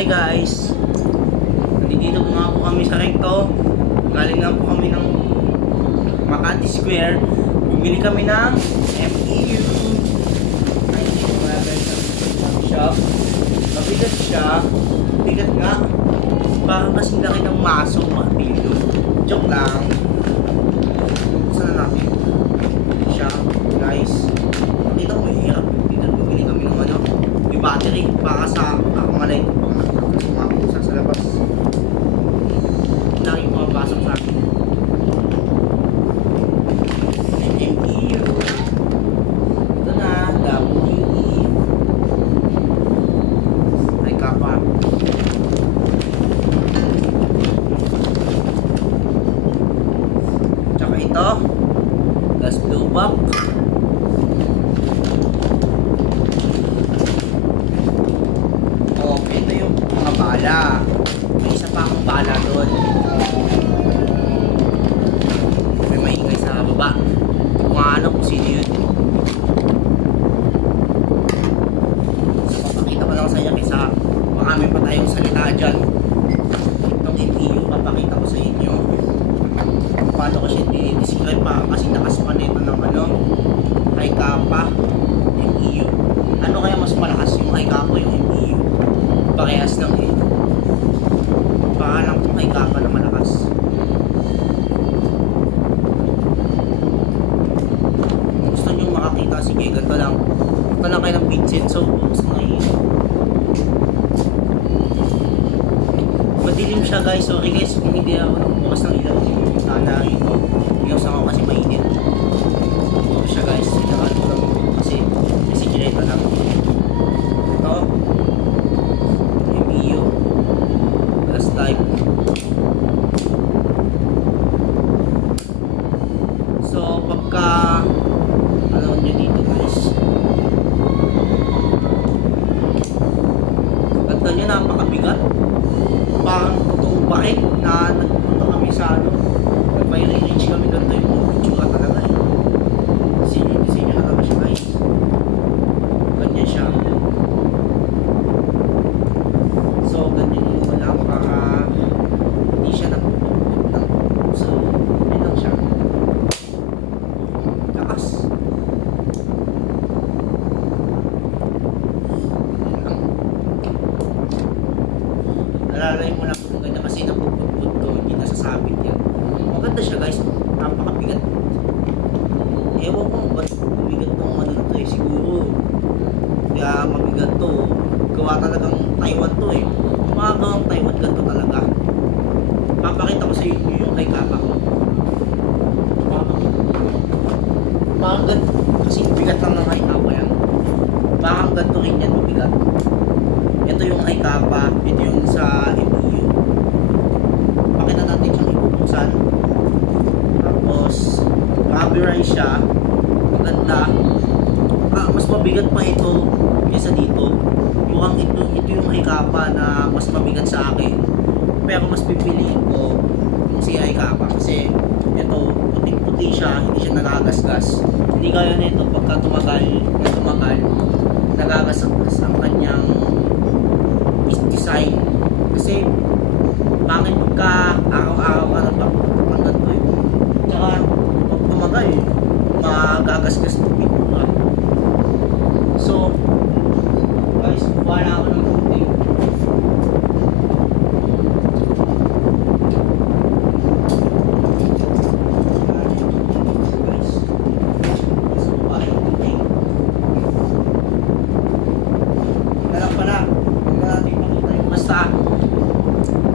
Hi guys! Nandito po nga po kami sa Recto. Galing nga po kami ng Makati Square. Bumili kami ng MEU. Ay, hindi ko nga guys sa shop. Mabigat siya. Bigat nga. Parang kasing laki ng maso, makapilo. Joke lang. Buksan na natin siya guys. Makita ko mahirap. Dito bumili kami ng ano, yung battery. Baka sa malay sumakusa sa labas. Lagi pumapasok sa akin. MEU. Ito na, WE. Ay kapa. Tsaka ito, gas blue box. Ito yung mga bala. May isa pa akong bala doon. May maingay sa baba. Kung ano kung sino yun. So, papakita ko lang sa inyo kaysa baka may pa tayong salita dyan. Itong MEU, papakita ko sa inyo. Paano ko siya dinidescribe pa kasi nakasukan nito ng ano, high kappa MEU. Ano kaya mas malakas yung high kappa yung MEU? Parehas lang eh. Baka lang kung high kappa na malakas. Kung gusto nyo makakita, sige, ganito lang. Ito lang kayo ng Vincent. So, gusto nyo yun. Madilim siya guys. Sorry guys kung hindi ako nagbukas ng ilaw. Sana ito. Bios ako kasi mainit. Ito siya guys. Sinakal ko lang. Kasi generator lang. Ito. MEU. Plus type. So, pagka ano nyo dito guys. Ganda nyo, napakabigat. Parang totoong pa rin na nagpunta kami sa ano. Nag-fire range kami, ganda yung tsura talaga eh. Sinyo na talaga siya guys. Ganyan siya. So, ganyan yung wala para hindi siya napupuput ng so, yun lang siya. Lakas. Yun lang. Nalalay mo lang kung ganyan kasi napupuput ko, hindi nasasabit yan. Maganda siya guys, napakabigat. Ewan ko ba't mabigat tong ano to eh, siguro kaya mabigat to, gawa talagang Taiwan to eh. Mga gawang Taiwan ganito talaga. Papakita ko sa inyo yung kay kapa ko. Parang ganito, kasi bigat lang ng high kappa yan. Parang ganito rin yan mabigat. Ito yung high kappa, ito yung sa MEU. Pakita natin siyang ibubuksan. Tapos rubberized siya, maganda. Mas mabigat pa ito kaysa dito. Mukhang ito yung high kappa na mas mabigat sa akin. Pero mas pipiliin ko yung si high kappa kasi ito puting-puti siya, hindi siya nagagasgas. Hindi kaya nito pagka tumagal, nagagasgas ang kanyang design. Kasi bakit pagka araw-araw ka na pagpapandan to eh. Tsaka pag tumagal, magagasgas ng pintura. So, guys, kuha na ako ng puting.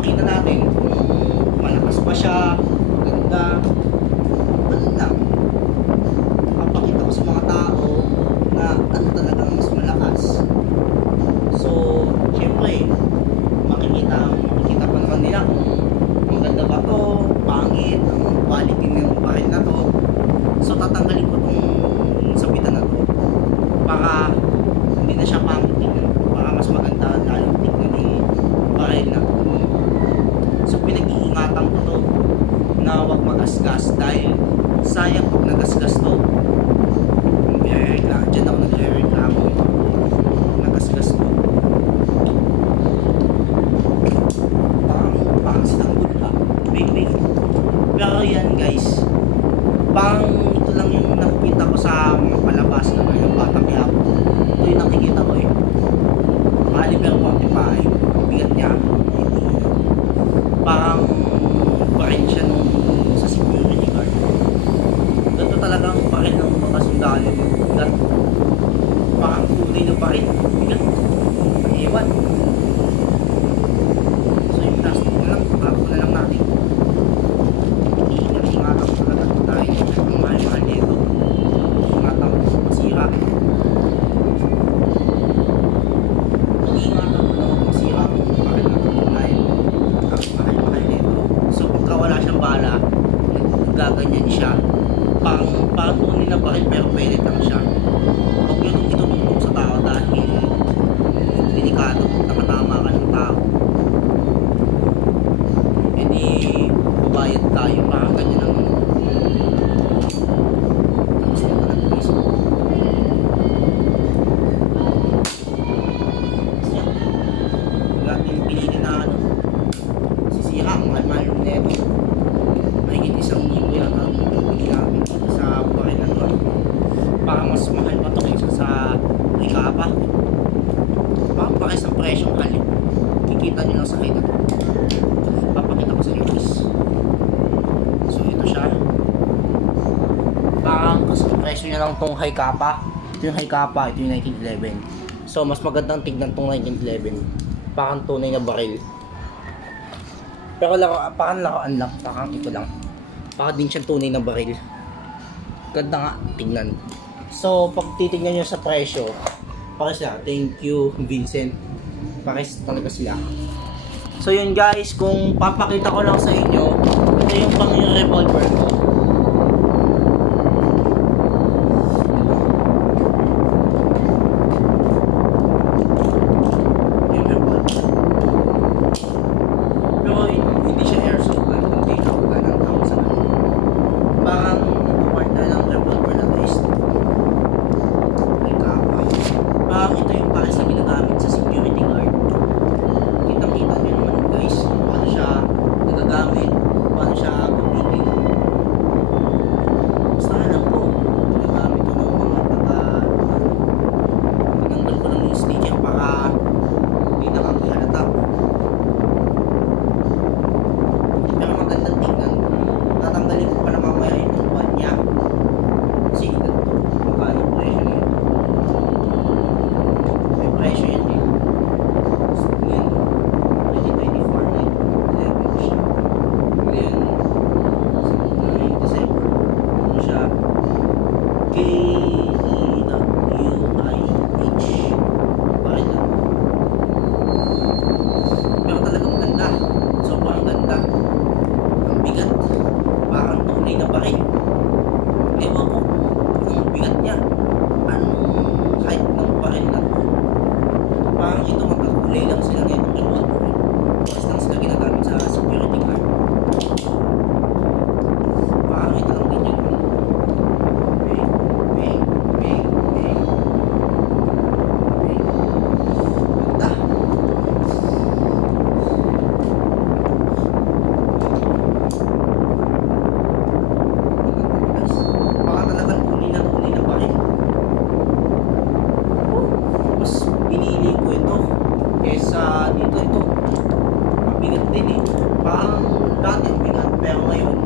Pakita natin kung malakas pa siya, ganda, ano lang. Papakita ko sa mga tao na ano talagang mas malakas. So, syempre, makikita pa naman nila kung maganda ba to, pangit, ang quality ng baril na to. So, tatanggalin ko tong sabitan na to para hindi na siya pangit tingnan, para mas maganda lalong tingnan yung baril na to. So, pinag-iingatan ko to na huwag magasgas dahil sayang pag nagasgas to. Dyan ako nagre-reklamo. Nagasgas to. caliber 45, ang bigat niya, parang baril siya nung sa security guard. Ganito talagang baril ng mga sundalo, bigat, parang tunay na baril, bigat, ang ewan. So yung plastic na lang, bago na lang natin. Ingatan ko talaga dahil ang mahal-mahal nito. Ingatan ko masira. Ingatan ko na masira kung bakit na dahil ang mahal-mahal nito. So pagka wala siyang bala, gaganyan siya. Parang tunay na bakit pero pellet lang siya. Huwag nyo itong itutulong sa tao dahil delikado kung nakatama ka ng tao. Bayad tayo, parang ganyan ang tapos na talaga piso. Natin pinili na sisira ang mahal-mahal yung neto. Mahigit 1,000 yata pili namin sa baril na doon. Parang mas mahal pa ito kaysa sa Ricapa. Parang pares ng presyong halip. Kikita nyo lang sa height na ito. Papakita ko sa inyo guys. So ito siya. Parang kasi presyo niya lang tong Hi-Capa. Ito yung Hi-Capa, ito yung 1911. So mas magandang tignan tong 1911. Parang tunay na baril. Pero parang lakaan lang, parang ito lang. Parang din siya tunay na baril. Ganda nga, tignan. So pag titignan nyo sa presyo, pares sila. Thank you Vincent. Pares talaga sila. So yun guys, kung papakita ko lang sa inyo, ito yung pang yung revolver ko. Yung revolver. Pero hindi siya airsoft gun, hindi ako ganang tawag sa kanya. Parang part na lang revolver na guys. May kapa. Parang ito yung pares na ginagamit sa security guard. Kita-kita nyo naman guys kung paano siya nagagamit, paano siya gamitin. Basta alam ko, nagagamit ko ng mga tinanggal ko ng sticker para hindi nakakahalata. Pero magandang tingnan, tatanggalin ko pa na mamaya yung tuwan niya. Kasi ito, magkano presyo niya. May presyo yan eh. Yan. 2024 na 11 siya. Ngayon, December. Ano siya? K-E-W-I-H. Bakit na? Pero talagang ganda. Sobrang ganda. Ang bigat. Parang tunay na baril. Ewan ko. Ang bigat niya. Anong height ng baril na to? Parang ito magkakulay lang sila ngayon ng revolver. Mas lang sila ginagamit sa security guard. Parang ito lang din yun. Bang, bang, bang, bang. Bang. Ganda. Baka talagang tunay na baril. Mas pinili ko ito kesa dito ito. Mabigat din eh. Parang dati bigat pero ngayon